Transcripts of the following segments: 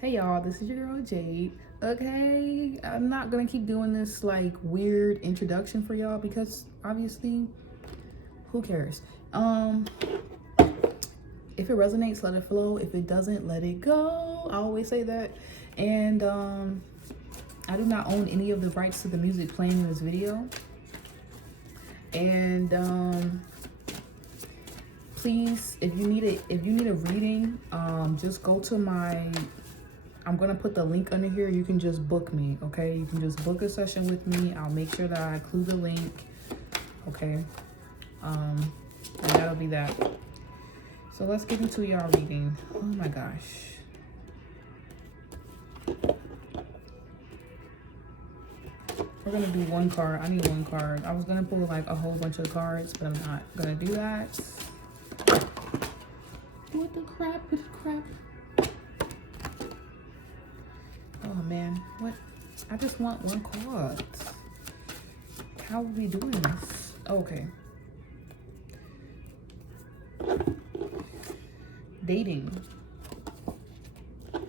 Hey y'all, this is your girl Jade. Okay, I'm not gonna keep doing this like weird introduction for y'all because obviously, who cares? If it resonates, let it flow. If it doesn't, let it go. I always say that. And I do not own any of the rights to the music playing in this video. And please, if you need a reading, just go to my, I'm gonna put the link under here. You can just book me, okay? You can just book a session with me. I'll make sure that I include the link, okay? And that'll be that. So let's get into y'all reading. Oh my gosh. We're gonna do one card. I need one card. I was gonna pull like a whole bunch of cards, but I'm not gonna do that. What the crap? What the crap? Oh man, what? I just want one card. How are we doing this? Okay. Dating.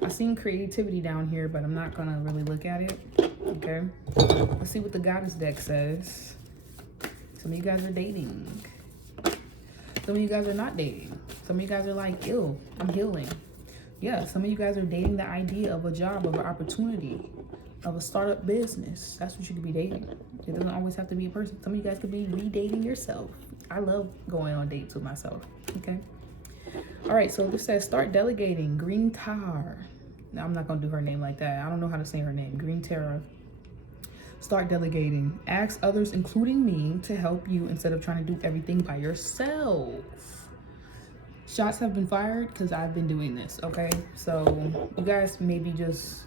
I seen creativity down here, but I'm not gonna really look at it. Okay. Let's see what the goddess deck says. Some of you guys are dating. Some of you guys are not dating. Some of you guys are like, ew, I'm healing. Yeah, some of you guys are dating the idea of a job, of an opportunity, of a startup business. That's what you could be dating. It doesn't always have to be a person. Some of you guys could be re-dating yourself. I love going on dates with myself, okay? All right, so this says start delegating. Green Tar. Now, I'm not going to do her name like that. I don't know how to say her name. Green Tara. Start delegating. Ask others, including me, to help you instead of trying to do everything by yourself. Shots have been fired because I've been doing this, okay? So you guys maybe just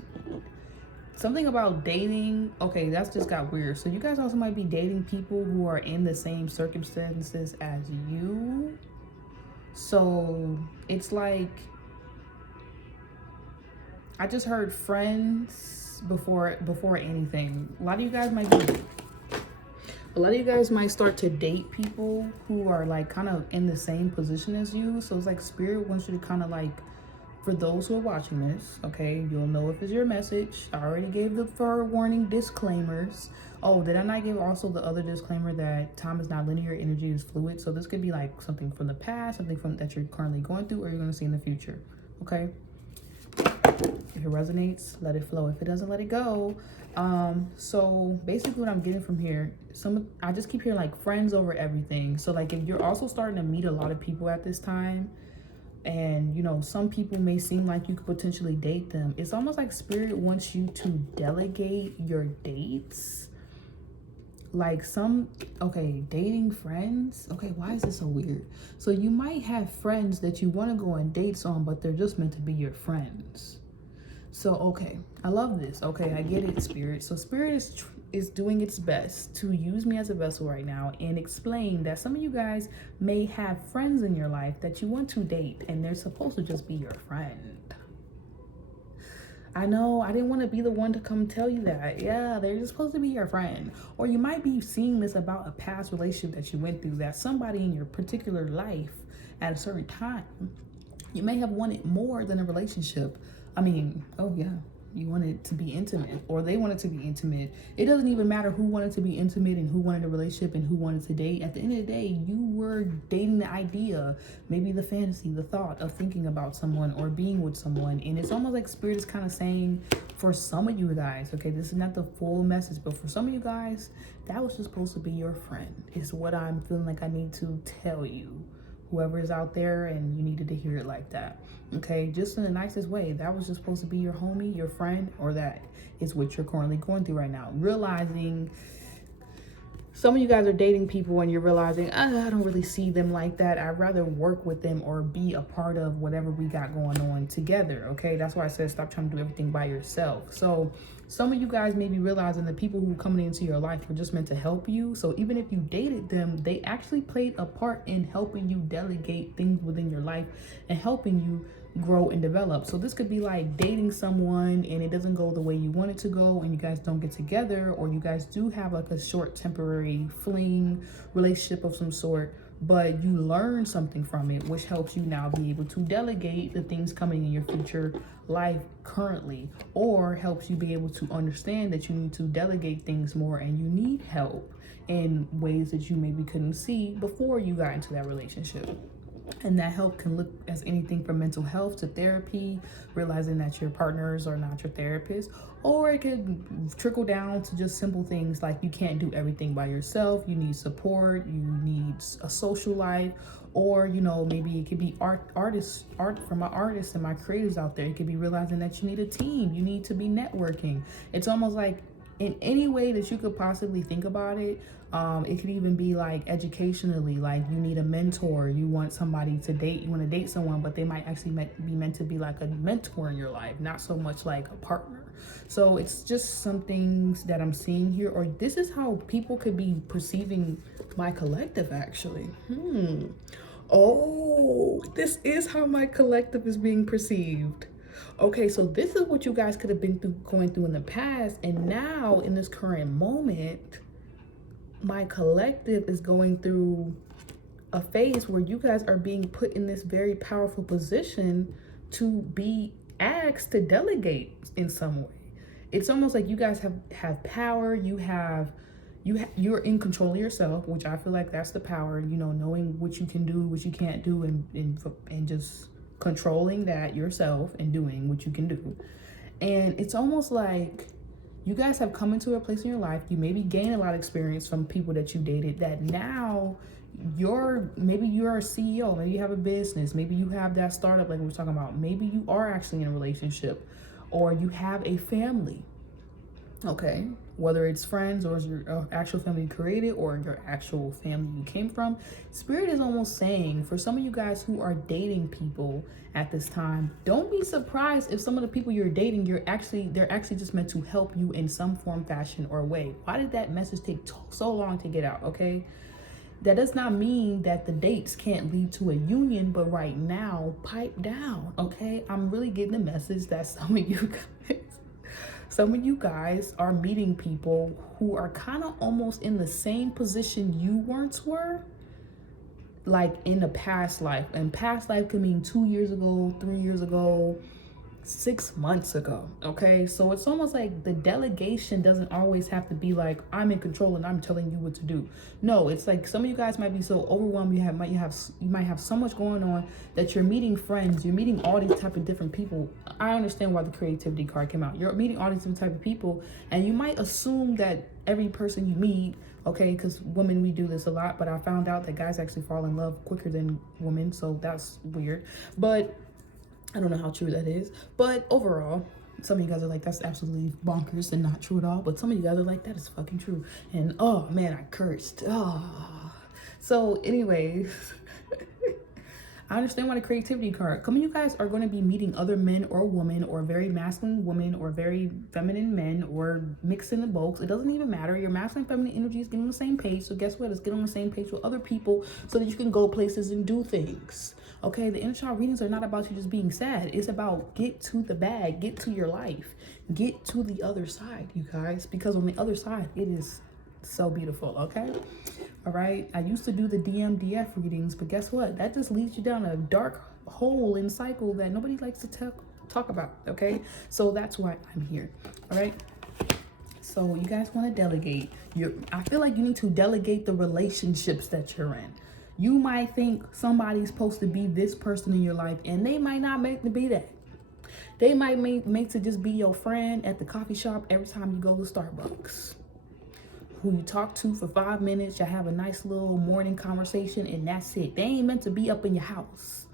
something about dating. Okay, that's just got weird. So you guys also might be dating people who are in the same circumstances as you. So it's like, I just heard friends before anything. A lot of you guys might start to date people who are like kind of in the same position as you. So it's like spirit wants you to kind of like, for those who are watching this, okay, you'll know if it's your message. I already gave the forewarning disclaimers. Oh, did I not give also the other disclaimer that time is not linear, energy is fluid? So this could be like something from the past, something from that you're currently going through or you're going to see in the future, okay? If it resonates, let it flow. If it doesn't, let it go. So basically what I'm getting from here, I just keep hearing like friends over everything. So like if you're also starting to meet a lot of people at this time, and you know, some people may seem like you could potentially date them, it's almost like spirit wants you to delegate your dates. Like okay, dating friends. Okay, why is this so weird? So you might have friends that you want to go on dates on, but they're just meant to be your friends. So, okay, I love this. Okay, I get it, Spirit. So Spirit is doing its best to use me as a vessel right now and explain that some of you guys may have friends in your life that you want to date and they're supposed to just be your friend. I know, I didn't want to be the one to come tell you that. Yeah, they're just supposed to be your friend. Or you might be seeing this about a past relationship that you went through, that somebody in your particular life at a certain time, you may have wanted more than a relationship. I mean, oh yeah, you wanted to be intimate or they wanted to be intimate. It doesn't even matter who wanted to be intimate and who wanted a relationship and who wanted to date. At the end of the day, you were dating the idea, maybe the fantasy, the thought of thinking about someone or being with someone. And it's almost like spirit is kind of saying for some of you guys, okay, this is not the full message, but for some of you guys, that was just supposed to be your friend. Is what I'm feeling like I need to tell you. Whoever is out there and you needed to hear it like that, okay? Just in the nicest way. That was just supposed to be your homie, your friend, or that is what you're currently going through right now. Realizing some of you guys are dating people and you're realizing, I don't really see them like that. I'd rather work with them or be a part of whatever we got going on together, okay? That's why I said stop trying to do everything by yourself. So some of you guys may be realizing the people who are coming into your life were just meant to help you. So even if you dated them, they actually played a part in helping you delegate things within your life and helping you grow and develop. So this could be like dating someone and it doesn't go the way you want it to go and you guys don't get together, or you guys do have like a short temporary fling relationship of some sort, but you learn something from it, which helps you now be able to delegate the things coming in your future life currently, or helps you be able to understand that you need to delegate things more and you need help in ways that you maybe couldn't see before you got into that relationship. And that help can look as anything from mental health to therapy, realizing that your partners are not your therapist, or it could trickle down to just simple things like you can't do everything by yourself. You need support, you need a social life, or, you know, maybe it could be art for my artists and my creators out there. It could be realizing that you need a team, you need to be networking. It's almost like in any way that you could possibly think about it. It could even be like educationally, like you need a mentor, you want somebody to date, you want to date someone, but they might actually be meant to be like a mentor in your life, not so much like a partner. So it's just some things that I'm seeing here, or this is how people could be perceiving my collective actually. Oh, this is how my collective is being perceived. Okay, so this is what you guys could have been going through in the past, and now in this current moment, my collective is going through a phase where you guys are being put in this very powerful position to be asked to delegate in some way. It's almost like you guys have power. You're in control of yourself, which I feel like that's the power, you know, knowing what you can do, what you can't do, and just controlling that yourself and doing what you can do. And it's almost like you guys have come into a place in your life, you maybe gained a lot of experience from people that you dated, that now maybe you're a CEO, maybe you have a business, maybe you have that startup like we were talking about, maybe you are actually in a relationship, or you have a family. Okay, whether it's friends or your actual family you created or your actual family you came from, Spirit is almost saying for some of you guys who are dating people at this time, don't be surprised if some of the people you're dating, they're actually just meant to help you in some form, fashion, or way. Why did that message take so long to get out? Okay, that does not mean that the dates can't lead to a union, but right now, pipe down. Okay, I'm really getting the message that some of you guys are meeting people who are kind of almost in the same position you once were, like in a past life. And past life could mean 2 years ago, 3 years ago, 6 months ago. Okay, so it's almost like the delegation doesn't always have to be like I'm in control and I'm telling you what to do. No, it's like some of you guys might be so overwhelmed, you might have so much going on that you're meeting friends, you're meeting all these type of different people. I understand why the creativity card came out. You're meeting all these different type of people, and you might assume that every person you meet, okay, because women, we do this a lot, but I found out that guys actually fall in love quicker than women, so that's weird. But I don't know how true that is, but overall, some of you guys are like, that's absolutely bonkers and not true at all. But some of you guys are like, that is fucking true. And oh man, I cursed. Oh. So anyways, I understand why the creativity card. Some of you guys are going to be meeting other men or women, or very masculine women or very feminine men, or mixing the both. It doesn't even matter. Your masculine feminine energy is getting on the same page. So guess what? It's getting on the same page with other people so that you can go places and do things. Okay, the InnerChild readings are not about you just being sad. It's about get to the bag, get to your life, get to the other side, you guys. Because on the other side, it is so beautiful, okay? All right, I used to do the DMDF readings, but guess what? That just leads you down a dark hole and cycle that nobody likes to talk about, okay? So that's why I'm here, all right? So you guys want to delegate. I feel like you need to delegate the relationships that you're in. You might think somebody's supposed to be this person in your life, and they might not make to be that. They might make to just be your friend at the coffee shop every time you go to Starbucks, who you talk to for 5 minutes. You have a nice little morning conversation, and that's it. They ain't meant to be up in your house,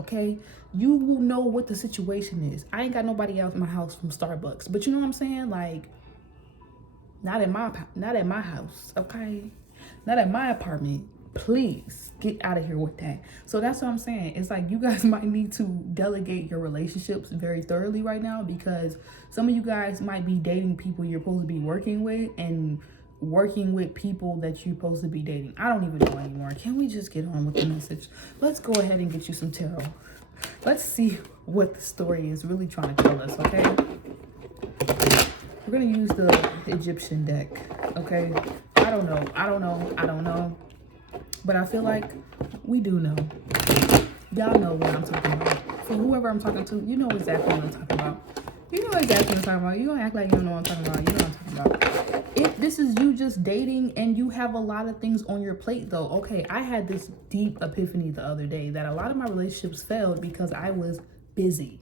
okay? You will know what the situation is. I ain't got nobody else in my house from Starbucks, but you know what I'm saying? Like, not at my house, okay? Not at my apartment. Please get out of here with that. So that's what I'm saying. It's like you guys might need to delegate your relationships very thoroughly right now, because some of you guys might be dating people you're supposed to be working with, and working with people that you're supposed to be dating. I don't even know anymore. Can we just get on with the message? Let's go ahead and get you some tarot. Let's see what the story is really trying to tell us, okay? We're going to use the Egyptian deck, okay? I don't know. But I feel like we do know. Y'all know what I'm talking about. For whoever I'm talking to, you know exactly what I'm talking about. You know exactly what I'm talking about. You don't act like you don't know what I'm talking about. You know what I'm talking about. If this is you just dating and you have a lot of things on your plate though, okay, I had this deep epiphany the other day that a lot of my relationships failed because I was busy.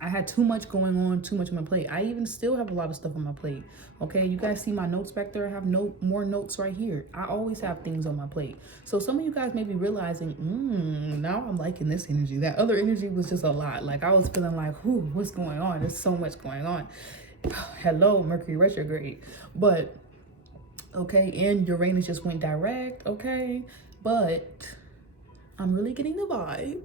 I had too much going on, too much on my plate. I even still have a lot of stuff on my plate. Okay, you guys see my notes back there? I have more notes right here. I always have things on my plate. So some of you guys may be realizing, now I'm liking this energy. That other energy was just a lot. Like I was feeling like, what's going on? There's so much going on. Hello, Mercury retrograde. But, okay, and Uranus just went direct, okay? But I'm really getting the vibe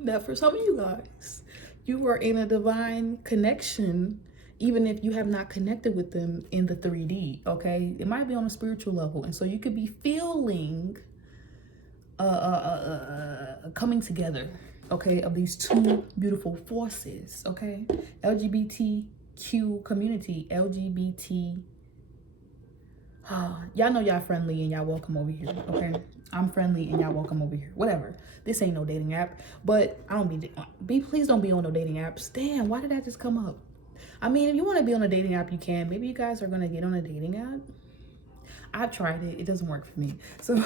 that for some of you guys, you are in a divine connection, even if you have not connected with them in the 3D, okay? It might be on a spiritual level. And so you could be feeling coming together, okay, of these two beautiful forces, okay? LGBTQ community, y'all know y'all friendly and y'all welcome over here, okay? I'm friendly and y'all welcome over here. Whatever. This ain't no dating app, but I don't please don't be on no dating apps. Damn, why did that just come up? I mean, if you want to be on a dating app, you can. Maybe you guys are going to get on a dating app. I've tried it. It doesn't work for me. So,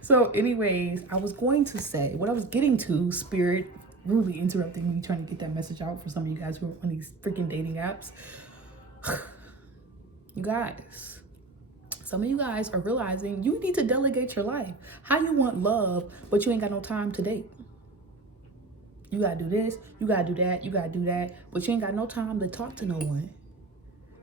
so anyways, I was going to say, what I was getting to, Spirit rudely interrupting me, trying to get that message out for some of you guys who are on these freaking dating apps. You guys, some of you guys are realizing you need to delegate your life. How you want love, but you ain't got no time to date. You gotta do this, you gotta do that, you gotta do that, but you ain't got no time to talk to no one.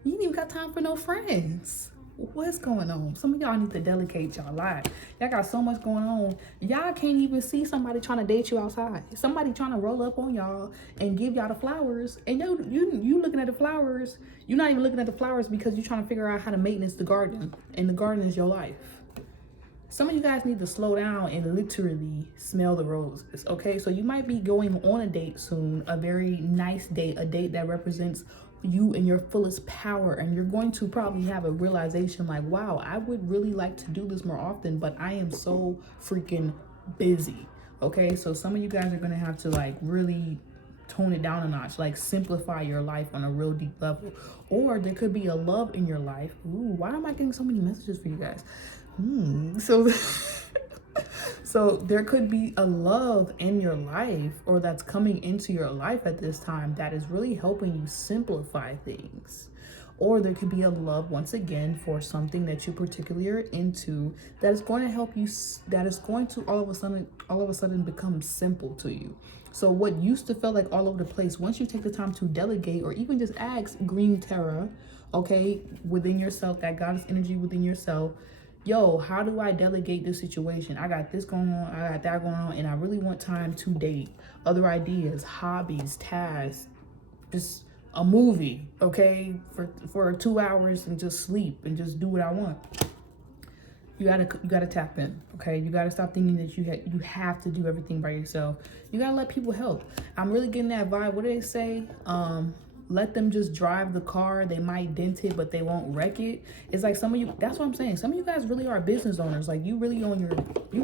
You ain't even got time for no friends. What's going on? Some of y'all need to delegate y'all life. Y'all got so much going on. Y'all can't even see somebody trying to date you outside. Somebody trying to roll up on y'all and give y'all the flowers. And you looking at the flowers. You're not even looking at the flowers because you're trying to figure out how to maintenance the garden. And the garden is your life. Some of you guys need to slow down and literally smell the roses, okay? So you might be going on a date soon, a very nice date, a date that represents you in your fullest power, and you're going to probably have a realization like, wow, I would really like to do this more often, but I am so freaking busy, okay? So some of you guys are gonna have to like really tone it down a notch, like simplify your life on a real deep level. Or there could be a love in your life. Ooh, why am I getting so many messages for you guys? So there could be a love in your life, or that's coming into your life at this time, that is really helping you simplify things. Or there could be a love, once again, for something that you particularly are into, that is going to help you, that is going to all of a sudden become simple to you. So what used to feel like all over the place, once you take the time to delegate, or even just ask Green Terra, okay, within yourself, that goddess energy within yourself, yo, how do I delegate this situation? I got this going on, I got that going on, and I really want time to date. Other ideas, hobbies, tasks, just a movie, okay, for 2 hours, and just sleep and just do what I want. You gotta tap in, okay? You gotta stop thinking that you have to do everything by yourself. You gotta let people help. I'm really getting that vibe. What do they say? Let them just drive the car. They might dent it, but they won't wreck it. It's like some of you, that's what I'm saying. Some of you guys really are business owners. Like you really on your thing. You're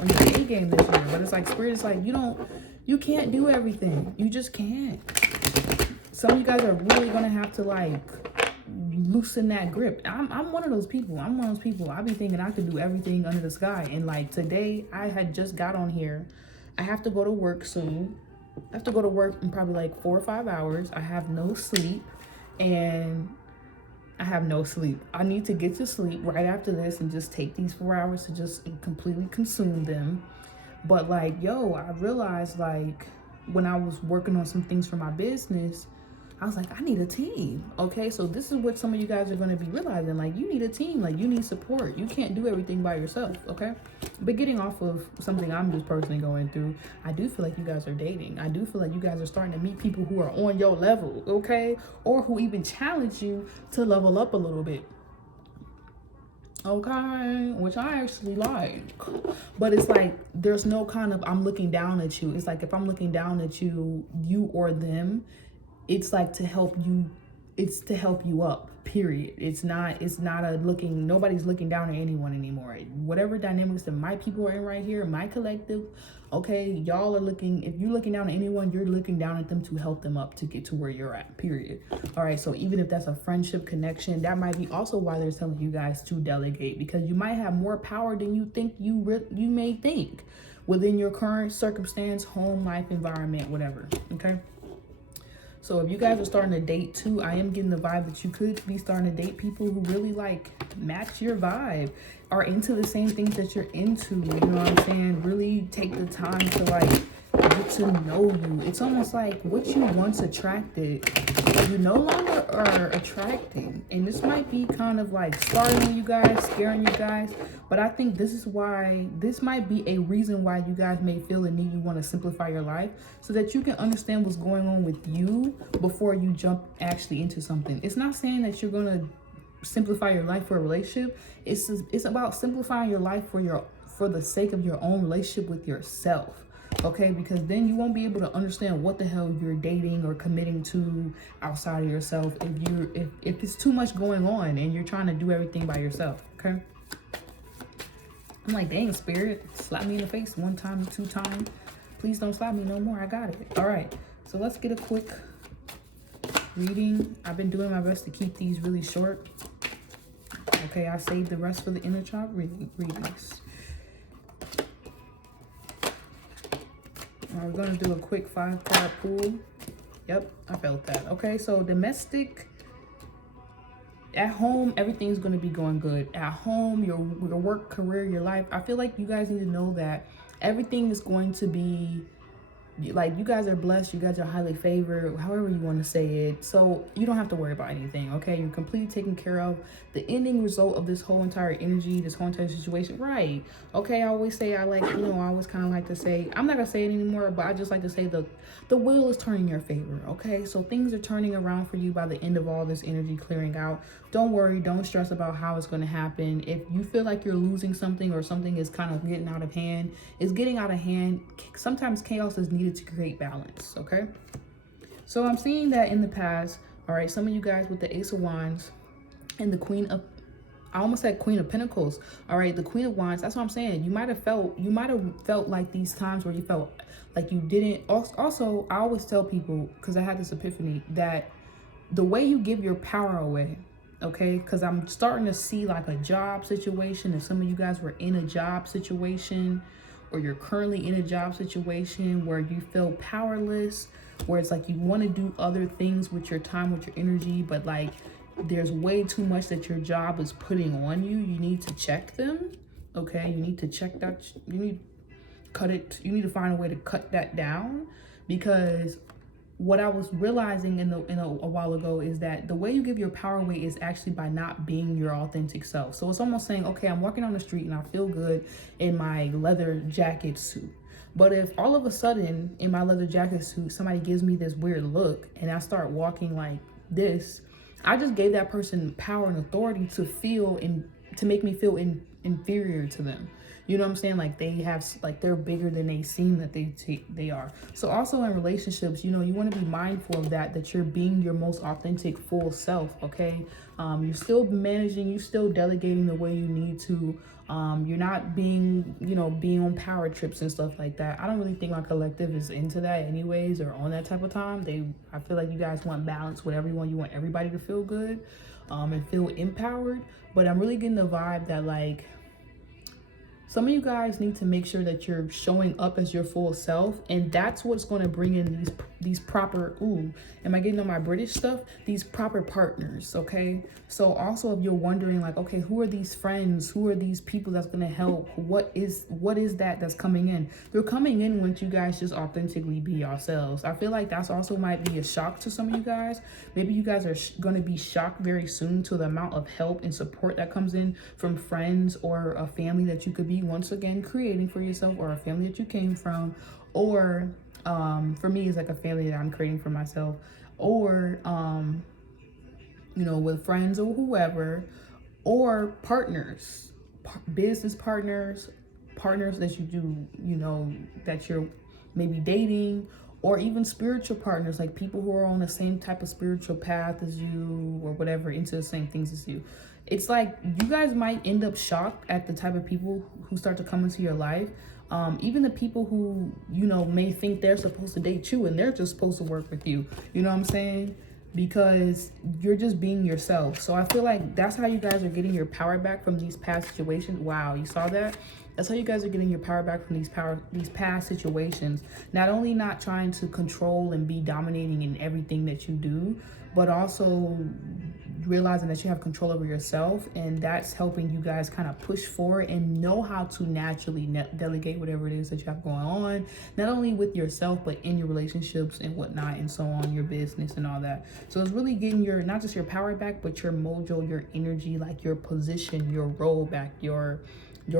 on your A game this year. But it's like Spirit is like, you can't do everything. You just can't. Some of you guys are really gonna have to like loosen that grip. I'm one of those people. I be thinking I could do everything under the sky. And like today, I had just got on here. I have to go to work soon. I have to go to work in probably like 4 or 5 hours. I have no sleep, and I need to get to sleep right after this and just take these 4 hours to just completely consume them. But like, yo, I realized like when I was working on some things for my business, I was like, I need a team. Okay, so this is what some of you guys are going to be realizing. Like, you need a team. Like, you need support. You can't do everything by yourself. Okay, but getting off of something I'm just personally going through, I do feel like you guys are dating. I do feel like you guys are starting to meet people who are on your level, okay, or who even challenge you to level up a little bit. Okay, which I actually like. But it's like there's no kind of I'm looking down at you. It's like if I'm looking down at you or them, it's like to help you it's to help you up, period. It's not nobody's looking down at anyone anymore. Whatever dynamics that my people are in right here, my collective, okay, y'all are looking, if you're looking down at anyone, you're looking down at them to help them up to get to where you're at, period. All right, so even if that's a friendship connection, that might be also why they're telling you guys to delegate, because you might have more power than you think you may think within your current circumstance, home, life, environment, whatever, okay? So if you guys are starting to date too, I am getting the vibe that you could be starting to date people who really like match your vibe, are into the same things that you're into. You know what I'm saying? Really take the time to like get to know you. It's almost like what you once attracted, you no longer are attracting. And this might be kind of like startling you guys, scaring you guys. But I think this might be a reason why you guys may feel the need, you want to simplify your life so that you can understand what's going on with you before you jump actually into something. It's not saying that you're going to simplify your life for a relationship. It's about simplifying your life for the sake of your own relationship with yourself. Okay, because then you won't be able to understand what the hell you're dating or committing to outside of yourself if it's too much going on and you're trying to do everything by yourself. Okay, I'm like, dang, spirit, slap me in the face 1 time, 2 times. Please don't slap me no more. I got it. All right, so let's get a quick reading. I've been doing my best to keep these really short. Okay, I saved the rest for the inner child readings. We're going to do a quick 5-card pool. Yep, I felt that. Okay, so domestic. At home, everything's going to be going good. At home, your work, career, your life. I feel like you guys need to know that everything is going to be, like, you guys are blessed. You guys are highly favored, however you want to say it. So you don't have to worry about anything, okay? You're completely taken care of. The ending result of this whole entire energy, this whole entire situation, right? Okay, I always say, I always kind of like to say, I'm not going to say it anymore, but I just like to say the wheel is turning in your favor, okay? So things are turning around for you by the end of all this energy clearing out. Don't worry. Don't stress about how it's going to happen. If you feel like you're losing something or something is kind of getting out of hand, it's getting out of hand. Sometimes chaos is needed to create balance, okay? So I'm seeing that in the past, all right, some of you guys with the Ace of Wands and the I almost said Queen of Pentacles, all right, the Queen of Wands, that's what I'm saying. You might have felt like these times where you felt like you didn't. Also, I always tell people, because I had this epiphany, that the way you give your power away, okay, because I'm starting to see like a job situation. If some of you guys were in a job situation, or you're currently in a job situation where you feel powerless, where it's like you want to do other things with your time, with your energy, but like there's way too much that your job is putting on you. You need to check them, okay? You need to check that. You need to cut it. You need to find a way to cut that down, because what I was realizing a while ago is that the way you give your power away is actually by not being your authentic self. So it's almost saying, okay, I'm walking on the street and I feel good in my leather jacket suit. But if all of a sudden in my leather jacket suit, somebody gives me this weird look and I start walking like this, I just gave that person power and authority to make me feel inferior to them. You know what I'm saying? Like they're bigger than they seem that they are. So also in relationships, you want to be mindful of that you're being your most authentic full self, okay? You're still managing, you're still delegating the way you need to. You're not being on power trips and stuff like that. I don't really think my collective is into that anyways, or on that type of time. I feel like you guys want balance with everyone. You want everybody to feel good, and feel empowered. But I'm really getting the vibe that like, some of you guys need to make sure that you're showing up as your full self, and that's what's going to bring in these proper, am I getting on my British stuff? These proper partners, okay? So also if you're wondering like, okay, who are these friends? Who are these people that's going to help? What is that's coming in? They're coming in once you guys just authentically be yourselves. I feel like that's also might be a shock to some of you guys. Maybe you guys are going to be shocked very soon to the amount of help and support that comes in from friends or a family that you could be once again creating for yourself, or a family that you came from, or for me it's like a family that I'm creating for myself, or with friends or whoever, or partners, business partners that you do, that you're maybe dating, or even spiritual partners, like people who are on the same type of spiritual path as you or whatever, into the same things as you. It's like you guys might end up shocked at the type of people who start to come into your life. Even the people who, you know, may think they're supposed to date you and they're just supposed to work with you. You know what I'm saying? Because you're just being yourself. So I feel like that's how you guys are getting your power back from these past situations. Wow, you saw that? That's how you guys are getting your power back from these past situations. Not only not trying to control and be dominating in everything that you do, but also realizing that you have control over yourself, and that's helping you guys kind of push forward and know how to naturally delegate whatever it is that you have going on, not only with yourself but in your relationships and whatnot and so on, your business and all that. So it's really getting your, not just your power back, but your mojo, your energy, like your position, your role back, your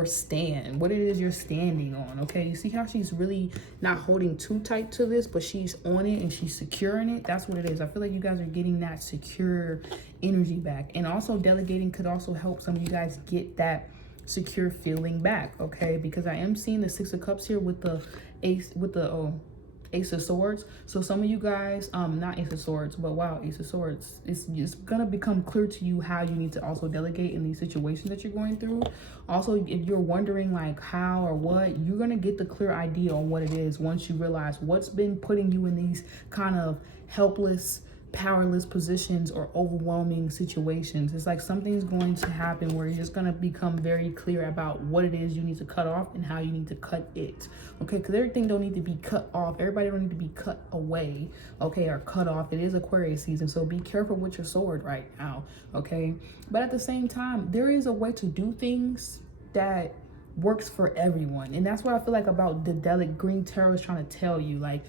stand, what it is you're standing on. Okay, you see how she's really not holding too tight to this, but she's on it and she's securing it. That's what it is. I feel like you guys are getting that secure energy back. And also delegating could also help some of you guys get that secure feeling back. Okay, because I am seeing the Six of Cups here with the Ace, with the Ace of Swords. So some of you guys, not Ace of Swords, but wow, Ace of Swords, it's gonna become clear to you how you need to also delegate in these situations that you're going through. Also, if you're wondering like how or what, you're gonna get the clear idea on what it is once you realize what's been putting you in these kind of helpless, powerless positions or overwhelming situations. It's like something's going to happen where you're just going to become very clear about what it is you need to cut off and how you need to cut it. Okay, because everything don't need to be cut off. Everybody don't need to be cut away, okay, or cut off. It is Aquarius season, so be careful with your sword right now, okay? But at the same time, there is a way to do things that works for everyone, and that's what I feel like about the Green Tarot is trying to tell you. Like,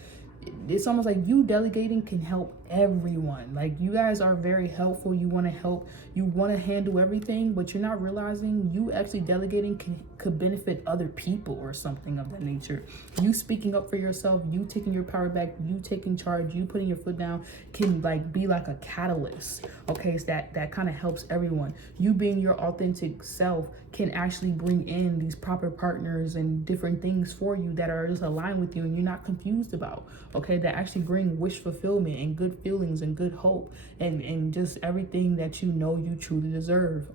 it's almost like you delegating can help everyone. Like, you guys are very helpful. You want to help, you want to handle everything, but you're not realizing you actually delegating could benefit other people or something of that nature. You speaking up for yourself, you taking your power back, you taking charge, you putting your foot down can like be like a catalyst. Okay, so that kind of helps everyone. You being your authentic self can actually bring in these proper partners and different things for you that are just aligned with you and you're not confused about. Okay, that actually bring wish fulfillment and good feelings and good hope and just everything that you know you truly deserve.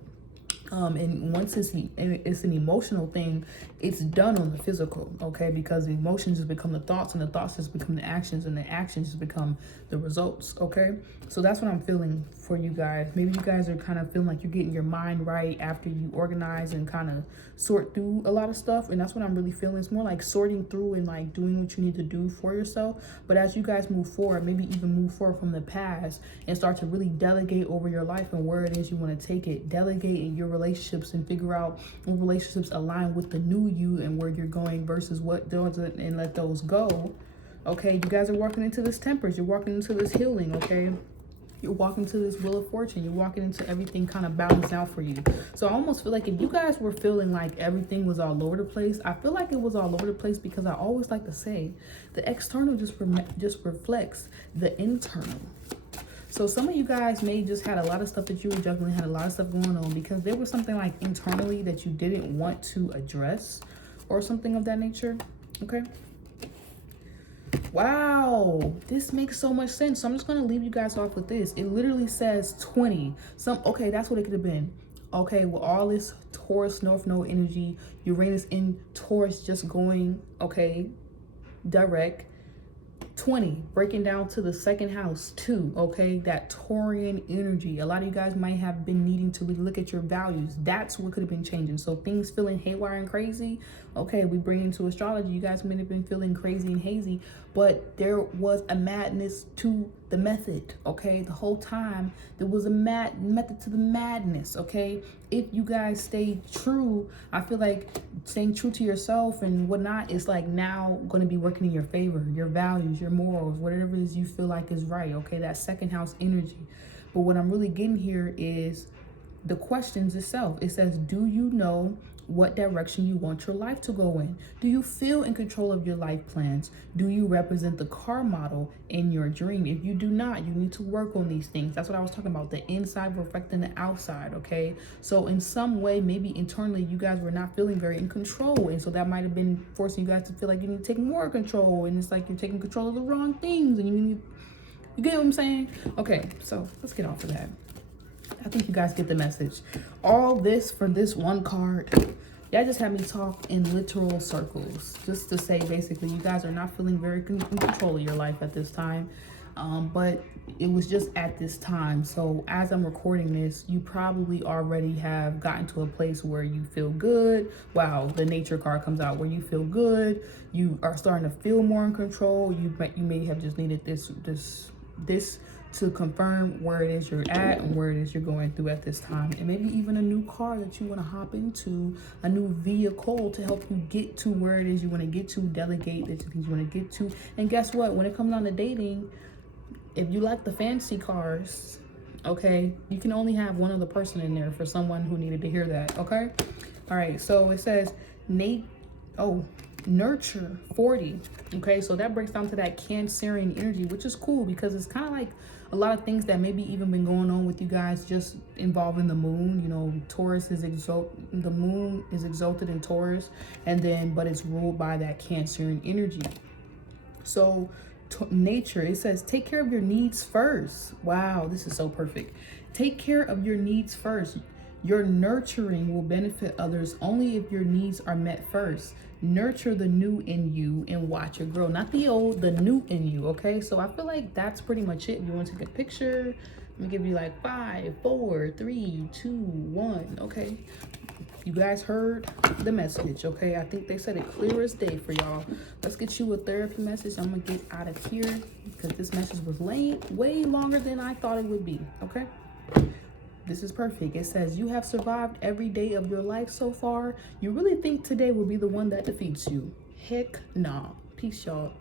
And once it's an emotional thing, it's done on the physical, okay? Because the emotions just become the thoughts, and the thoughts just become the actions, and the actions just become the results, okay? So that's what I'm feeling for you guys. Maybe you guys are kind of feeling like you're getting your mind right after you organize and kind of sort through a lot of stuff, and that's what I'm really feeling. It's more like sorting through and like doing what you need to do for yourself. But as you guys move forward, maybe even move forward from the past and start to really delegate over your life and where it is you want to take it. Delegate in your relationships and figure out what relationships align with the new you and where you're going versus what doesn't, and let those go. Okay, you guys are walking into this temperance, you're walking into this healing, okay? You're walking into this wheel of fortune, you're walking into everything kind of balanced out for you. So I almost feel like if you guys were feeling like everything was all over the place, I feel like it was all over the place because I always like to say the external just reflects the internal. So some of you guys may just had a lot of stuff that you were juggling, had a lot of stuff going on because there was something like internally that you didn't want to address or something of that nature, okay? Wow, this makes so much sense. So I'm just gonna leave you guys off with this. It literally says 20. Okay, that's what it could have been. Okay, with all this Taurus North Node energy, Uranus in Taurus just going, okay, direct. 20, breaking down to the second house too, okay? That Taurian energy. A lot of you guys might have been needing to look at your values. That's what could have been changing. So things feeling haywire and crazy, okay, we bring into astrology. You guys may have been feeling crazy and hazy, but there was a madness to the method, okay? The whole time there was a method to the madness, okay? If you guys stay true, I feel like staying true to yourself and whatnot is like now going to be working in your favor, your values, your morals, whatever it is you feel like is right, okay? That second house energy. But what I'm really getting here is the questions itself. It says, do you know what direction you want your life to go in. Do you feel in control of your life plans? Do you represent the car model in your dream? If you do not, you need to work on these things. That's what I was talking about, the inside reflecting the outside, okay? So in some way, maybe internally, you guys were not feeling very in control, and so that might have been forcing you guys to feel like you need to take more control, and it's like you're taking control of the wrong things, and you get what I'm saying? Okay, so let's get off of that. I think you guys get the message. All this for this one card. Y'all just had me talk in literal circles. Just to say, basically, you guys are not feeling very in control of your life at this time. But it was just at this time. So as I'm recording this, you probably already have gotten to a place where you feel good. Wow, the nature card comes out where you feel good. You are starting to feel more in control. You may have just needed this to confirm where it is you're at and where it is you're going through at this time. And maybe even a new car that you want to hop into, a new vehicle to help you get to where it is you want to get to, delegate the things you want to get to. And guess what? When it comes down to dating, if you like the fancy cars, okay, you can only have one other person in there for someone who needed to hear that, okay? All right, so it says, nurture 40. Okay, so that breaks down to that Cancerian energy, which is cool because it's kind of like a lot of things that maybe even been going on with you guys just involving the moon. You know, Taurus is the moon is exalted in Taurus, but it's ruled by that Cancerian energy. So nature, it says take care of your needs first. Wow, this is so perfect. Take care of your needs first. Your nurturing will benefit others only if your needs are met first. Nurture the new in you and watch it grow. Not the old, the new in you, okay? So I feel like that's pretty much it. If you want to take a picture, I'm gonna give you like 5, 4, 3, 2, 1, okay? You guys heard the message, okay? I think they said it clear as day for y'all. Let's get you a therapy message. I'm gonna get out of here because this message was way longer than I thought it would be, okay? This is perfect. It says, you have survived every day of your life so far. You really think today will be the one that defeats you? Heck no. Peace, y'all.